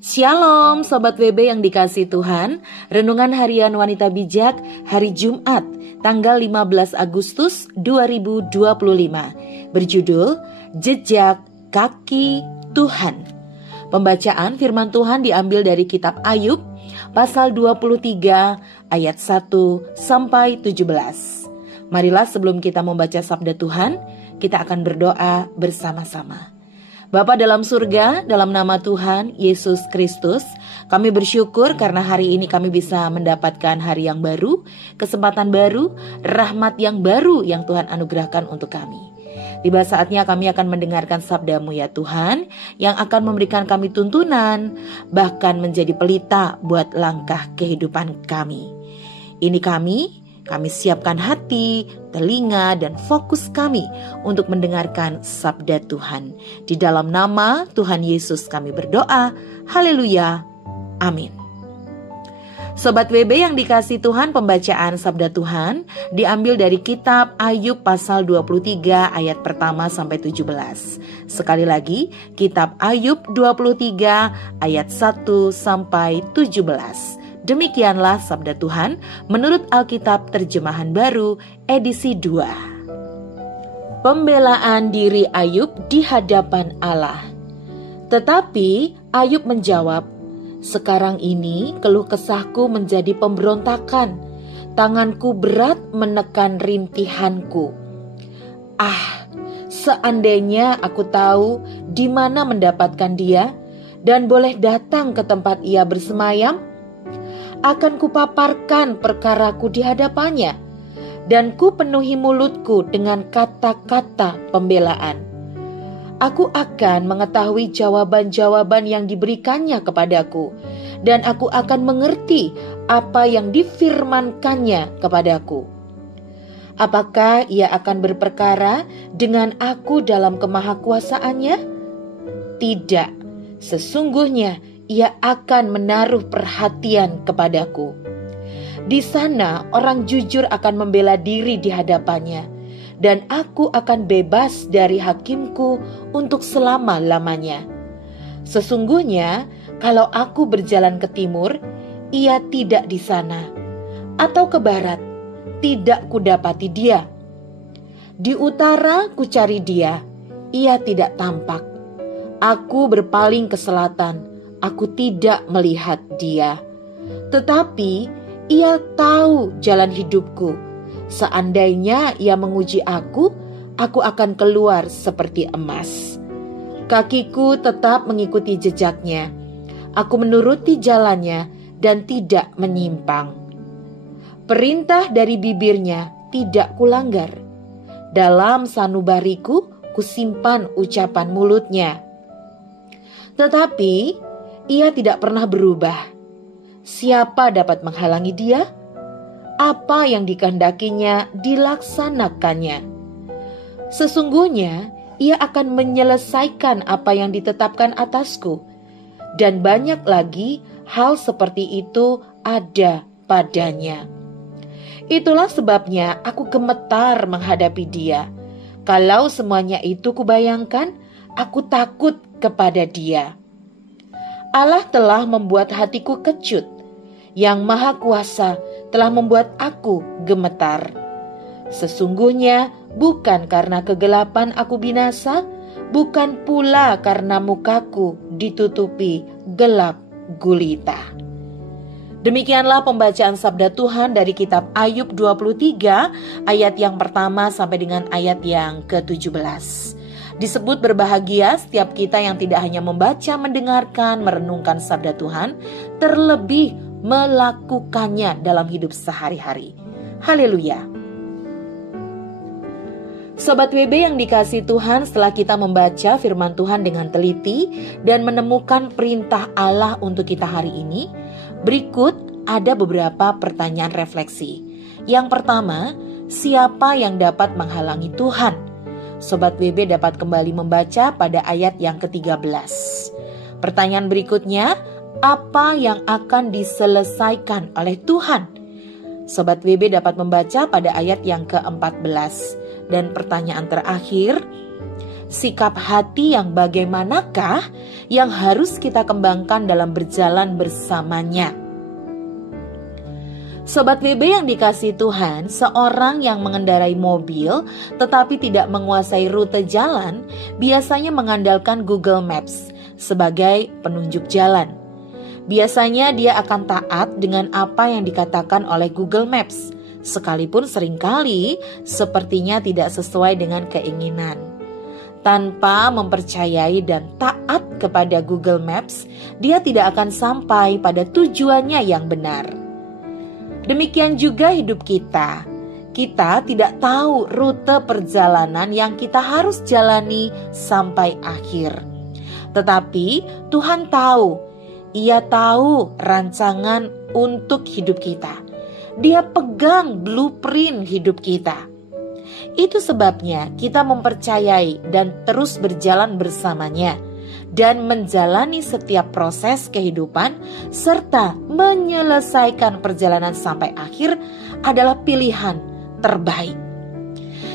Shalom Sobat WB yang dikasih Tuhan. Renungan Harian Wanita Bijak hari Jumat tanggal 15 Agustus 2025 berjudul Jejak Kaki Tuhan. Pembacaan firman Tuhan diambil dari kitab Ayub pasal 23 ayat 1 sampai 17. Marilah sebelum kita membaca sabda Tuhan, kita akan berdoa bersama-sama. Bapa dalam surga, dalam nama Tuhan Yesus Kristus, kami bersyukur karena hari ini kami bisa mendapatkan hari yang baru, kesempatan baru, rahmat yang baru yang Tuhan anugerahkan untuk kami. Tiba saatnya kami akan mendengarkan sabda-Mu ya Tuhan, yang akan memberikan kami tuntunan, bahkan menjadi pelita buat langkah kehidupan kami. Ini kami siapkan hati, telinga, dan fokus kami untuk mendengarkan sabda Tuhan. Di dalam nama Tuhan Yesus kami berdoa. Haleluya. Amin. Sobat WB yang dikasih Tuhan, pembacaan sabda Tuhan diambil dari kitab Ayub pasal 23 ayat pertama sampai 17. Sekali lagi, kitab Ayub 23 ayat 1 sampai 17. Demikianlah sabda Tuhan menurut Alkitab Terjemahan Baru edisi 2. Pembelaan diri Ayub di hadapan Allah. Tetapi Ayub menjawab, "Sekarang ini keluh kesahku menjadi pemberontakan, tanganku berat menekan rintihanku. Seandainya aku tahu di mana mendapatkan dia dan boleh datang ke tempat ia bersemayam, akan kupaparkan perkaraku di hadapannya, dan ku penuhi mulutku dengan kata-kata pembelaan. Aku akan mengetahui jawaban-jawaban yang diberikannya kepadaku, dan aku akan mengerti apa yang difirmankannya kepadaku. Apakah ia akan berperkara dengan aku dalam kemahakuasaannya? Tidak, sesungguhnya ia akan menaruh perhatian kepadaku. Di sana orang jujur akan membela diri di hadapannya, dan aku akan bebas dari hakimku untuk selama-lamanya. Sesungguhnya kalau aku berjalan ke timur, ia tidak di sana, atau ke barat, tidak kudapati dia. Di utara kucari dia, ia tidak tampak. Aku berpaling ke selatan, aku tidak melihat dia. Tetapi ia tahu jalan hidupku. Seandainya ia menguji aku akan keluar seperti emas. Kakiku tetap mengikuti jejaknya. Aku menuruti jalannya dan tidak menyimpang. Perintah dari bibirnya tidak kulanggar. Dalam sanubariku kusimpan ucapan mulutnya. Tetapi ia tidak pernah berubah. Siapa dapat menghalangi dia? Apa yang dikehendakinya dilaksanakannya. Sesungguhnya ia akan menyelesaikan apa yang ditetapkan atasku, dan banyak lagi hal seperti itu ada padanya. Itulah sebabnya aku gemetar menghadapi dia. Kalau semuanya itu kubayangkan, aku takut kepada dia. Allah telah membuat hatiku kecut. Yang Maha Kuasa telah membuat aku gemetar. Sesungguhnya bukan karena kegelapan aku binasa, bukan pula karena mukaku ditutupi gelap gulita. Demikianlah pembacaan sabda Tuhan dari kitab Ayub 23 ayat yang pertama sampai dengan ayat yang ke-17. Disebut berbahagia setiap kita yang tidak hanya membaca, mendengarkan, merenungkan sabda Tuhan, terlebih melakukannya dalam hidup sehari-hari. Haleluya. Sobat WB yang dikasih Tuhan, setelah kita membaca firman Tuhan dengan teliti dan menemukan perintah Allah untuk kita hari ini, berikut ada beberapa pertanyaan refleksi. Yang pertama, siapa yang dapat menghalangi Tuhan? Sobat WB dapat kembali membaca pada ayat yang ke-13. Pertanyaan berikutnya, apa yang akan diselesaikan oleh Tuhan? Sobat WB dapat membaca pada ayat yang ke-14. Dan pertanyaan terakhir, Sikap hati yang bagaimanakah yang harus kita kembangkan dalam berjalan bersamanya? Sobat WB yang dikasihi Tuhan, seorang yang mengendarai mobil tetapi tidak menguasai rute jalan biasanya mengandalkan Google Maps sebagai penunjuk jalan. Biasanya dia akan taat dengan apa yang dikatakan oleh Google Maps, sekalipun seringkali sepertinya tidak sesuai dengan keinginan. Tanpa mempercayai dan taat kepada Google Maps, dia tidak akan sampai pada tujuannya yang benar. Demikian juga hidup kita. Kita tidak tahu rute perjalanan yang kita harus jalani sampai akhir. Tetapi Tuhan tahu. Ia tahu rancangan untuk hidup kita. Dia pegang blueprint hidup kita. Itu sebabnya kita mempercayai dan terus berjalan bersamanya dan menjalani setiap proses kehidupan serta menyelesaikan perjalanan sampai akhir adalah pilihan terbaik.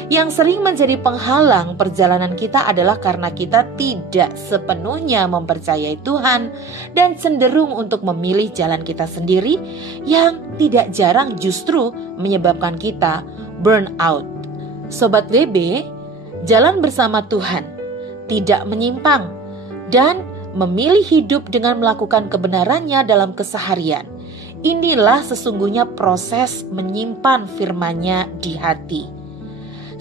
Yang sering menjadi penghalang perjalanan kita adalah karena kita tidak sepenuhnya mempercayai Tuhan dan cenderung untuk memilih jalan kita sendiri yang tidak jarang justru menyebabkan kita burn out. Sobat WB, jalan bersama Tuhan, tidak menyimpang, dan memilih hidup dengan melakukan kebenarannya dalam keseharian. Inilah sesungguhnya proses menyimpan firman-Nya di hati.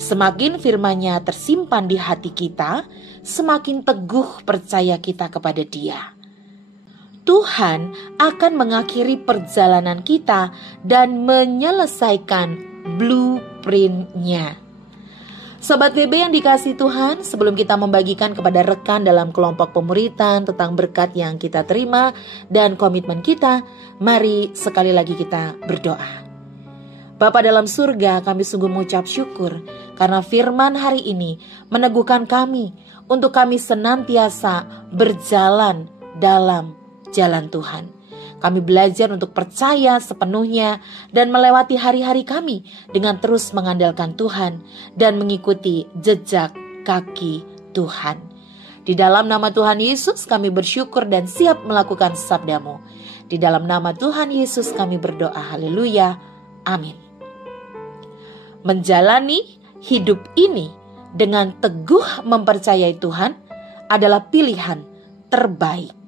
Semakin firman-Nya tersimpan di hati kita, semakin teguh percaya kita kepada Dia. Tuhan akan mengakhiri perjalanan kita dan menyelesaikan blueprint-Nya. Sobat WB yang dikasihi Tuhan, sebelum kita membagikan kepada rekan dalam kelompok pemuritan tentang berkat yang kita terima dan komitmen kita, mari sekali lagi kita berdoa. Bapa dalam surga, kami sungguh mengucap syukur karena firman hari ini meneguhkan kami untuk kami senantiasa berjalan dalam jalan Tuhan. Kami belajar untuk percaya sepenuhnya dan melewati hari-hari kami dengan terus mengandalkan Tuhan dan mengikuti jejak kaki Tuhan. Di dalam nama Tuhan Yesus kami bersyukur dan siap melakukan sabda-Mu. Di dalam nama Tuhan Yesus kami berdoa. Haleluya. Amin. Menjalani hidup ini dengan teguh mempercayai Tuhan adalah pilihan terbaik.